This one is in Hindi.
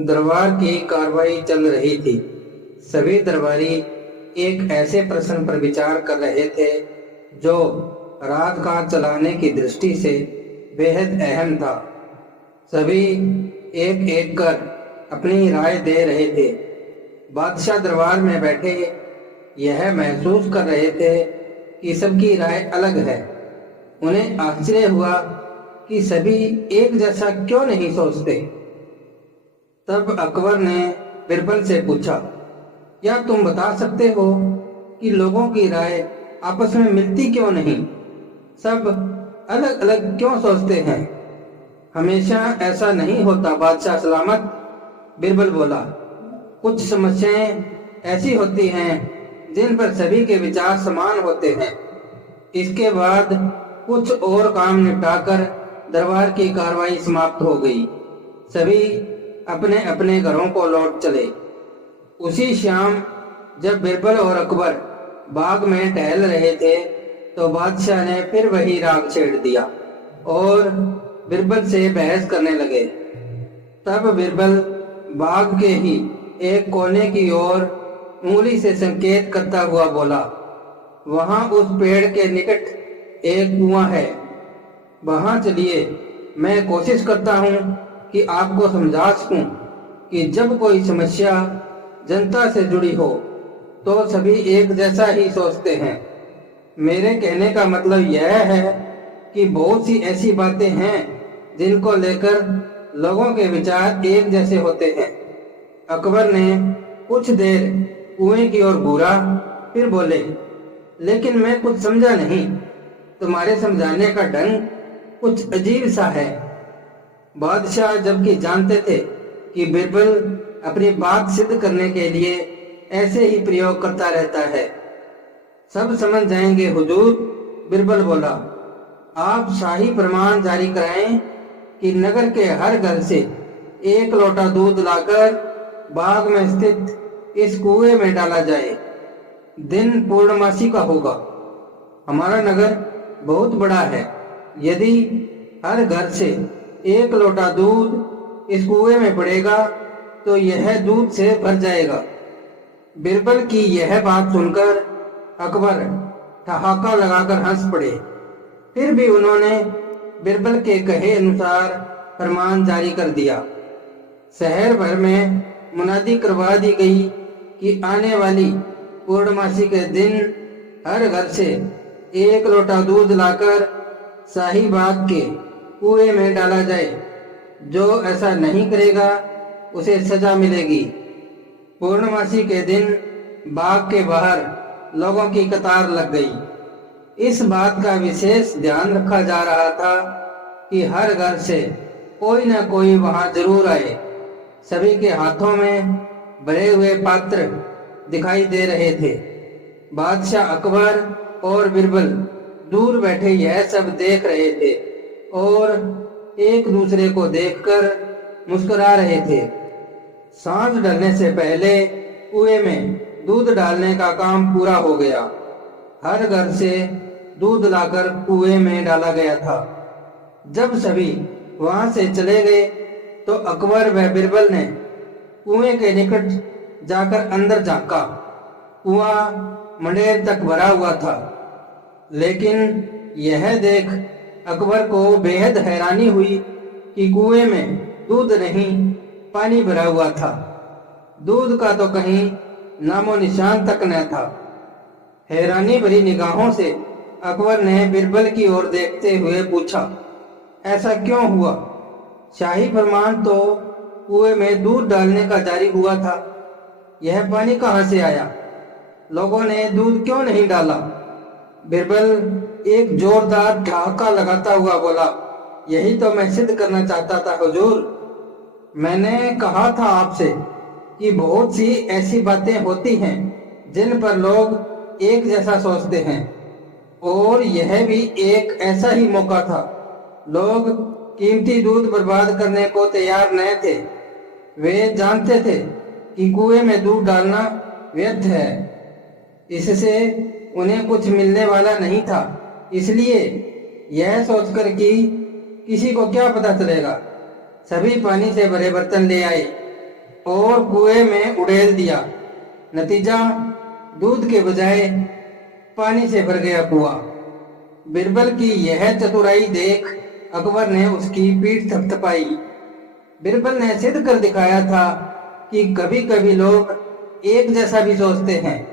दरबार की कार्रवाई चल रही थी। सभी दरबारी एक ऐसे प्रश्न पर विचार कर रहे थे जो राजकाज चलाने की दृष्टि से बेहद अहम था। सभी एक एक कर अपनी राय दे रहे थे। बादशाह दरबार में बैठे यह महसूस कर रहे थे कि सबकी राय अलग है। उन्हें आश्चर्य हुआ कि सभी एक जैसा क्यों नहीं सोचते। तब अकबर ने बिरबल से पूछा, क्या तुम बता सकते हो कि लोगों की राय आपस में मिलती क्यों नहीं? सब अलग अलग क्यों सोचते हैं? हमेशा ऐसा नहीं होता बादशाह सलामत, बिरबल बोला। कुछ समस्याएं ऐसी होती हैं जिन पर सभी के विचार समान होते हैं। इसके बाद कुछ और काम निपटाकर दरबार की कार्रवाई समाप्त हो गई। सभी अपने अपने घरों को लौट चले। उसी शाम जब बिरबल और अकबर बाग में टहल रहे थे तो बादशाह ने फिर वही राग छेड़ दिया और बिरबल से बहस करने लगे। तब बिरबल बाग के ही एक कोने की ओर उंगली से संकेत करता हुआ बोला, वहां उस पेड़ के निकट एक कुआं है, वहां चलिए। मैं कोशिश करता हूं कि आपको समझा सकूं कि जब कोई समस्या जनता से जुड़ी हो तो सभी एक जैसा ही सोचते हैं। मेरे कहने का मतलब यह है कि बहुत सी ऐसी बातें हैं जिनको लेकर लोगों के विचार एक जैसे होते हैं। अकबर ने कुछ देर कुएं की ओर घूरा, फिर बोले, लेकिन मैं कुछ समझा नहीं। तुम्हारे समझाने का ढंग कुछ अजीब सा है। बादशाह जबकि जानते थे कि बिरबल अपनी बात सिद्ध करने के लिए ऐसे ही प्रयोग करता रहता है। सब समझ जाएंगे हुजूर, बिरबल बोला। आप शाही प्रमाण जारी कराएं कि नगर के हर घर से एक लोटा दूध लाकर बाग में स्थित इस कुएं में डाला जाए। दिन पूर्णमासी का होगा। हमारा नगर बहुत बड़ा है। यदि हर घर से एक लोटा दूध इस कुएं में पड़ेगा तो यह दूध से भर जाएगा। बिरबल की यह बात सुनकर अकबर ठहाका लगाकर हंस पड़े। फिर भी उन्होंने बिरबल के कहे अनुसार फरमान जारी कर दिया। शहर भर में मुनादी करवा दी गई कि आने वाली पूर्णमासी के दिन हर घर से एक लोटा दूध लाकर शाही बाग के कुएं में डाला जाए। जो ऐसा नहीं करेगा उसे सजा मिलेगी। पूर्णमासी के दिन बाग के बाहर लोगों की कतार लग गई। इस बात का विशेष ध्यान रखा जा रहा था कि हर घर से कोई न कोई वहां जरूर आए। सभी के हाथों में भरे हुए पात्र दिखाई दे रहे थे। बादशाह अकबर और बिरबल दूर बैठे यह सब देख रहे थे और एक दूसरे को देखकर मुस्कुरा रहे थे। सांझ ढलने से पहले कुएं में दूध डालने का काम पूरा हो गया। हर घर से दूध लाकर कुएं में डाला गया था। जब सभी वहां से चले गए तो अकबर व बिरबल ने कुएं के निकट जाकर अंदर झांका। कुआं मंडेर तक भरा हुआ था, लेकिन यह देख अकबर को बेहद हैरानी हुई कि कुएं में दूध नहीं, पानी भरा हुआ था। दूध का तो कहीं नामो निशान तक न था। हैरानी भरी निगाहों से अकबर ने बिरबल की ओर देखते हुए पूछा, ऐसा क्यों हुआ? शाही फरमान तो कुएं में दूध डालने का जारी हुआ था। यह पानी कहां से आया? लोगों ने दूध क्यों नहीं डाला? बिरबल एक जोरदार ठहाका लगाता हुआ बोला, यही तो मैं सिद्ध करना चाहता था हुजूर। मैंने कहा था आपसे कि बहुत सी ऐसी बातें होती हैं जिन पर लोग एक जैसा सोचते हैं, और यह भी एक ऐसा ही मौका था। लोग कीमती दूध बर्बाद करने को तैयार न थे। वे जानते थे कि कुएं में दूध डालना व्यर्थ है, इससे उन्हें कुछ मिलने वाला नहीं था। इसलिए यह सोचकर कि किसी को क्या पता चलेगा, सभी पानी से भरे बर्तन ले आए और कुएं में उड़ेल दिया। नतीजा, दूध के बजाय पानी से भर गया कुआं। बिरबल की यह चतुराई देख अकबर ने उसकी पीठ थपथपाई। बिरबल ने सिद्ध कर दिखाया था कि कभी कभी लोग एक जैसा भी सोचते हैं।